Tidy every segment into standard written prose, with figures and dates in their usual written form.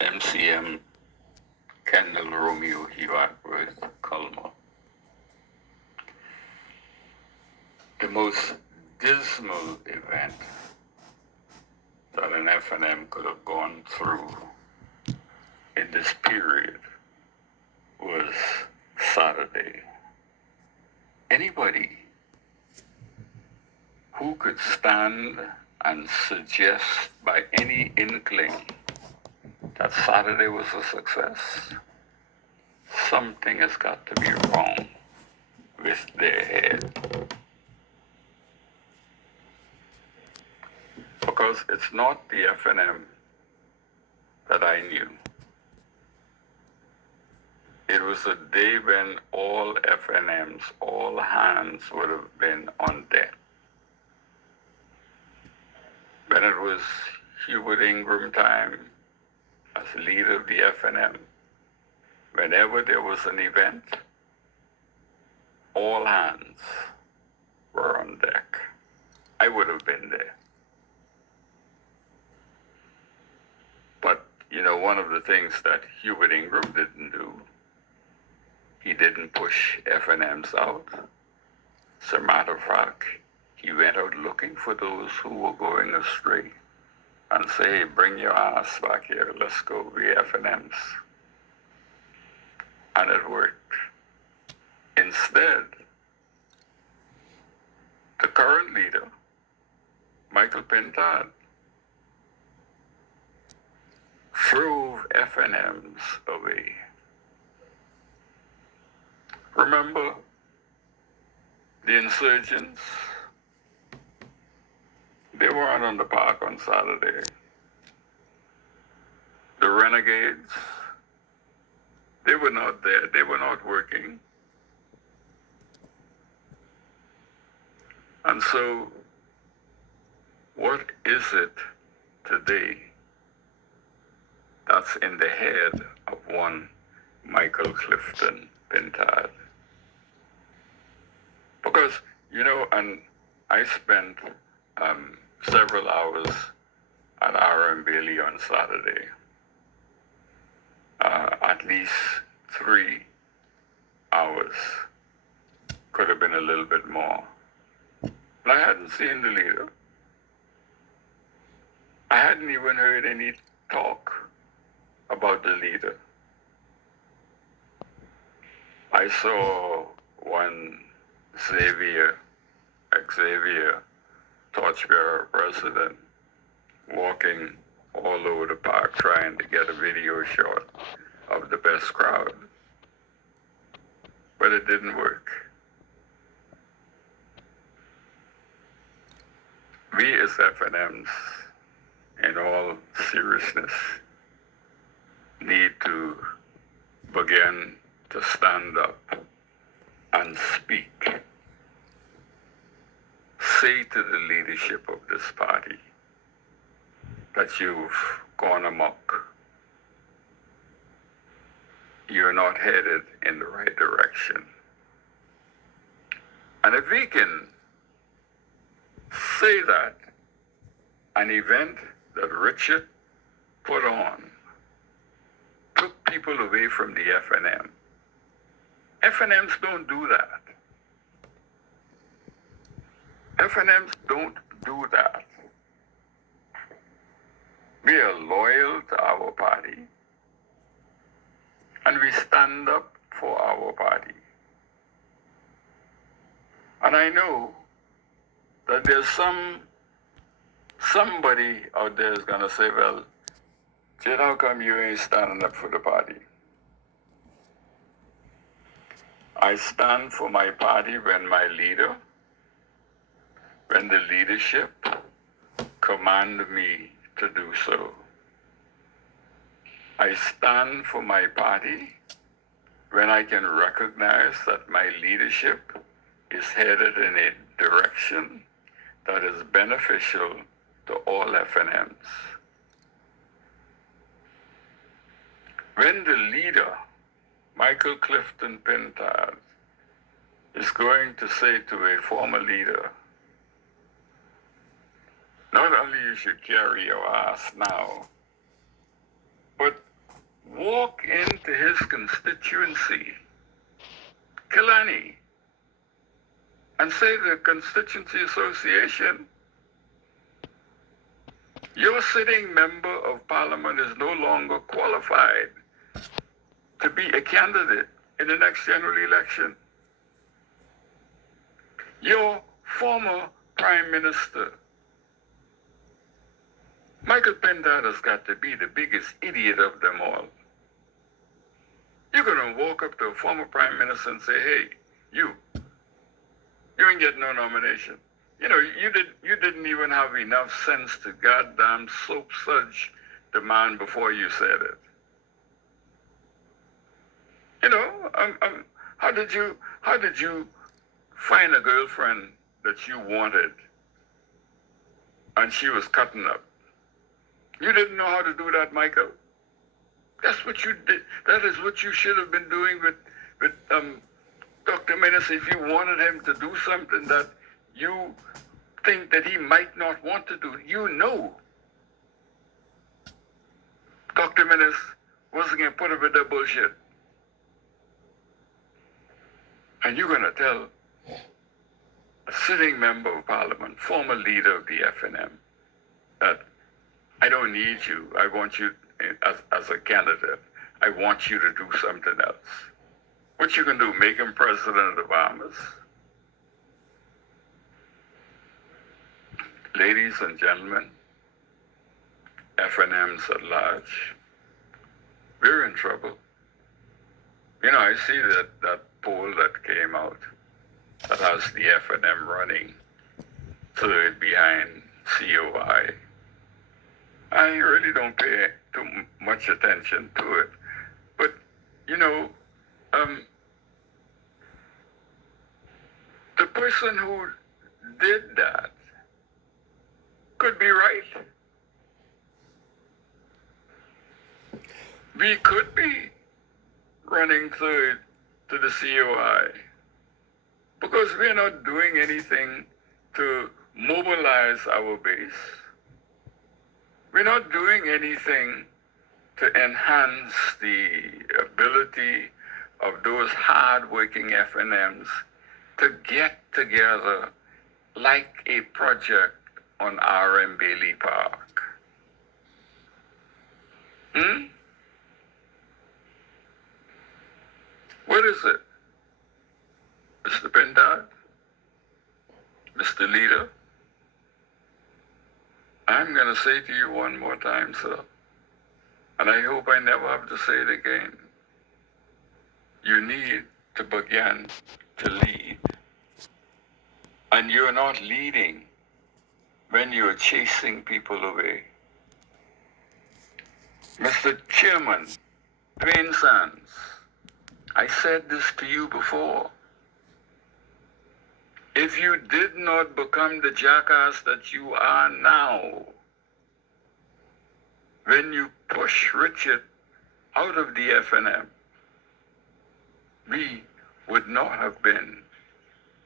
MCM, Kendal Romeo, with Culmer. The most dismal event that an FNM could have gone through in this period was Saturday. Anybody who could stand and suggest by any inkling that Saturday was a success, something has got to be wrong with their head. Because it's not the FNM that I knew. It was a day when all FNMs, all hands would have been on deck. When it was Hubert Ingram time as leader of the FNM, whenever there was an event, all hands were on deck. I would have been there. But, one of the things that Hubert Ingram didn't do, he didn't push FNMs out. As a matter of fact, he went out looking for those who were going astray and say, hey, bring your ass back here, let's go be FNMs. And it worked. Instead, the current leader, Michael PINTARD, threw FNMs away. Remember the insurgents? They weren't on the park on Saturday. The renegades, they were not there. They were not working. And so, what is it today that's in the head of one Michael Clifton PINTARD? Because, and I spent several hours at R.M. Bailey on Saturday. At least 3 hours. Could have been a little bit more. And I hadn't seen the leader. I hadn't even heard any talk about the leader. I saw one Xavier, torchbearer president, walking all over the park trying to get a video shot of the best crowd. But it didn't work. We as FNMs, in all seriousness, need to begin to stand up and speak. Say to the leadership of this party that you've gone amok. You're not headed in the right direction. And if we can say that, an event that Richard put on took people away from the FNM. FNMs don't do that. FNMs don't do that. We are loyal to our party, and we stand up for our party. And I know that there's somebody out there is going to say, well, Jed, how come you ain't standing up for the party? I stand for my party when the leadership command me to do so. I stand for my party when I can recognize that my leadership is headed in a direction that is beneficial to all FNMs. When the leader, Michael Clifton PINTARD, is going to say to a former leader, not only you should carry your ass now, but walk into his constituency, Killarney, and say to the Constituency Association, your sitting member of parliament is no longer qualified to be a candidate in the next general election. Your former prime minister, Michael PINTARD, has got to be the biggest idiot of them all. You're going to walk up to a former prime minister and say, hey, you ain't getting no nomination. You know, you didn't even have enough sense to goddamn soap suds the man before you said it. You know, how did you find a girlfriend that you wanted and she was cutting up? You didn't know how to do that, Michael. That's what you did. That is what you should have been doing with Dr. Menace. If you wanted him to do something that you think that he might not want to do, you know Dr. Menace wasn't going to put up with that bullshit. And you're going to tell a sitting member of parliament, former leader of the FNM, that I don't need you. I want you as a candidate. I want you to do something else. What you can do, make him president of the Bahamas? Ladies and gentlemen, FNMs at large, we're in trouble. You know, I see that poll that came out that has the FNM running third behind COI. I really don't pay too much attention to it. But, you know, the person who did that could be right. We could be running third to the COI because we're not doing anything to mobilize our base. We're not doing anything to enhance the ability of those hard-working FNMs to get together like a project on R.M. Bailey Park. What is it? Mr. PINTARD? Mr. Leader? I'm going to say to you one more time, sir, and I hope I never have to say it again. You need to begin to lead. And you're not leading when you're chasing people away. Mr. Chairman, Dwayne Sands, I said this to you before. If you did not become the jackass that you are now, when you push Richard out of the FNM, we would not have been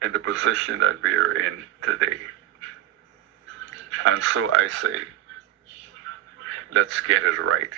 in the position that we are in today. And so I say, let's get it right.